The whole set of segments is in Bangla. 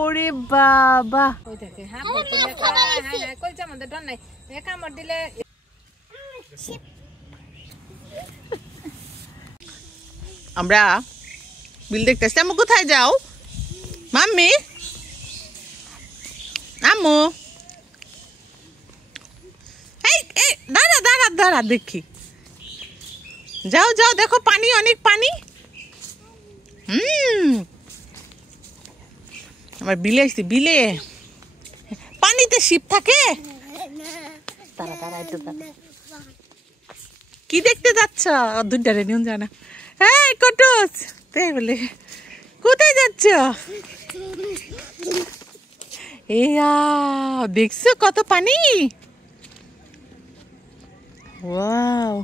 ওরে বাবা ওই দেখে হ্যাঁ হ্যাঁ কইছে আমাদের ডর নাই এক কামড় দিলে আমরা বিল দেখতেছি। আম্মু কোথায় যাও? মাম্মি আম্মু এই এই দাঁড়া দাঁড়া দাঁড়া দেখি। যাও যাও দেখো পানি, অনেক পানি। আমার বিলে আসছি, বিলে পানিতে শিপ থাকে। দাঁড়া দাঁড়া একটু দাঁড়া। কি দেখতে যাচ্ছ? দুটারে নিউন জানা। হ্যাঁ কটুস তাই বলে কোথায় যাচ্ছ? দেখছো কত পানি। ওয়াও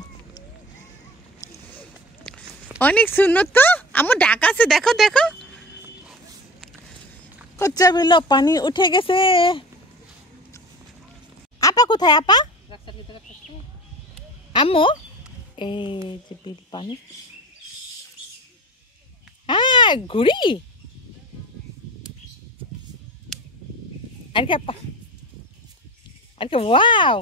অনেক সুন্দর তো। আমার ডাক আছে, দেখো দেখো কচ্চা বিল পানি উঠে গেছে। আপা কোথায়? আপা আম্মু এই যে বিল পানি। হ্যাঁ ঘুরি আর কি আপা আর কি। ওয়াও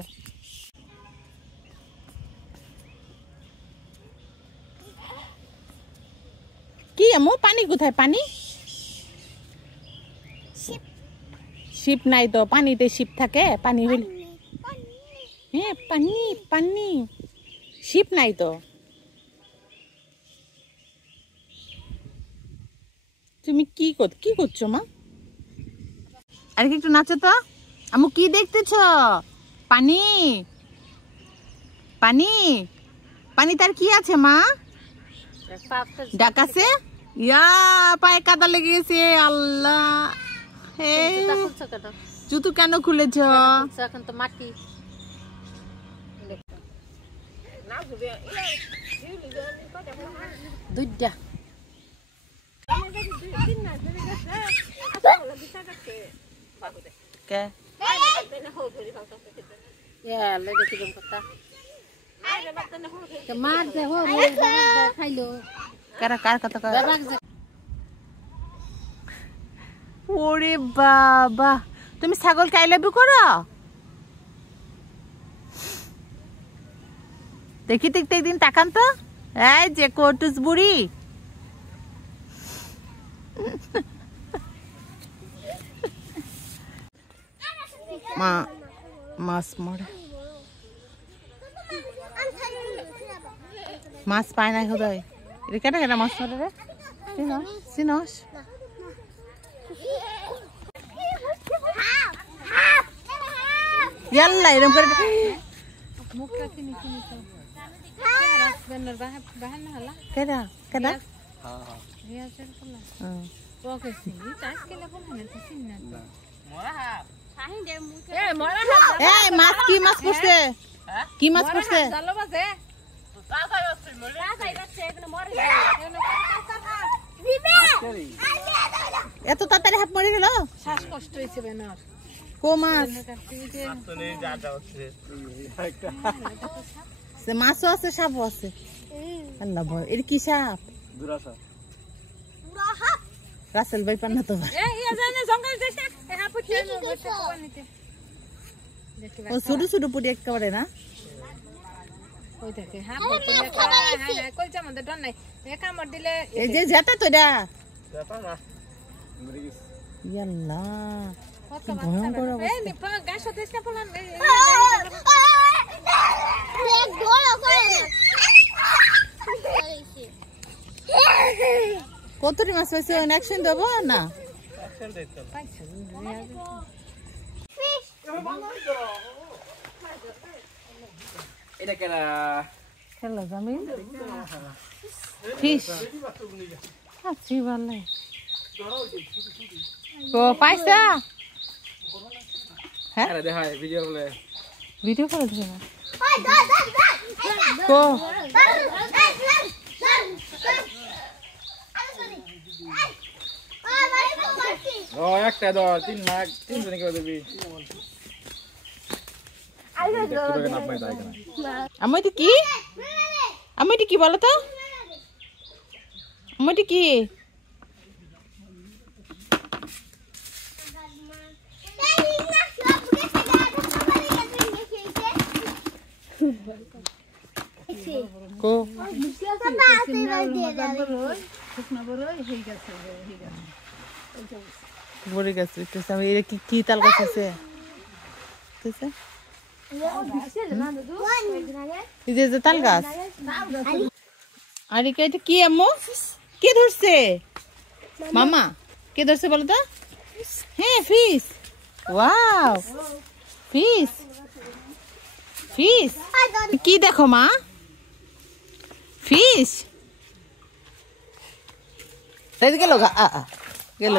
কি আম্মু পানি কোথায়? পানি শিপ নাই তো, পানিতে শিপ থাকে। পানি হইল হ্যাঁ পানি পানি, শিপ নাই তো। তুমি কি করছো মা? আর কি একটু নাচো তো। আম্মু কি দেখতেছ? পানি পানি পানি তার কি আছে মা? ডাক আছে। ইয়া পায়ে কাদা লেগে গেছে। আল্লাহ জুতো কেন খুলেছ? এখন তো মাটি দুইটা কে মার দেখো খাইলো কার কার কত। ওরে বাবা তুমি ছাগলকে আই লাভ ইউ করো? দেখি দেখতে একদিন তাকান তো। এই যে কটুস বুড়ি মা মাছ মরে, মাছ পায় না খোদাই। এটা কেন কেন মাছ মরে রে? চিনস ইয়াল্লা এরকম করে মুখটা চিনি চিনি তো বেনর বাহার না হলা কেডা কেডা রিয়াজের কলা ওকে চিনি তাস কেলা বলনে তো চিনি না মোরা খাই দে মুখে এ মোরা এই মাছ কি মাছ পড়ছে? কি মাছ পড়ছে? জালো বাজে তাসাই বাজছে এখানে মরে দিবে এত তাড়াতাড়ি হাত মরে গেল। শ্বাসকষ্ট হইছে বেনর। কো মাছ? মাছও আছে, সাপও আছে। আল্লাহ ভয়। এটা কি সাপ? রাসেল ভাই পান না তো ও ছোট ছোট পুরি একেবারে না। ওই দেখে হ্যাঁ কইছে আমাদের ডর নাই এক কামড় দিলে এই যে যেটা তো এটা ইয়াল্লা ভয়ঙ্কর কতটি মাছ পাইছে? অ্যাকশন দেবো না এটা কেনা খেলো জামিন ফিশ আছি ভালো তো পাইছা। হ্যাঁ দেখা ভিডিও বলে ভিডিও করে দিবে না তো ও একটা ধর 3 মাস 3 জনে করে দিবি। আমি কি বলো তো? আমি কি বড় গাছ উঠতেছে এটা কি কি তাল গাছ আছে এই যে তাল গাছ আর এটা কি আম্মু কে ধরছে মামা কে ধরছে বলো তো হ্যাঁ ফিশ ওয়াও ফিশ ফিশ কি দেখো মা ফিশ তাই গেল গেল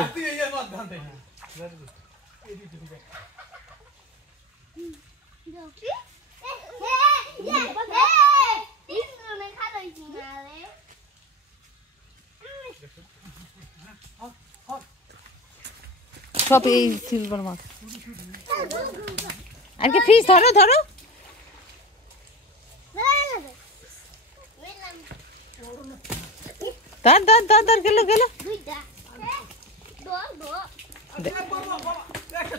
সব এই সিলভার মাছ আর কি ফিশ ধরো ধরো ধর ধর ধর ধর গেল গেল একটা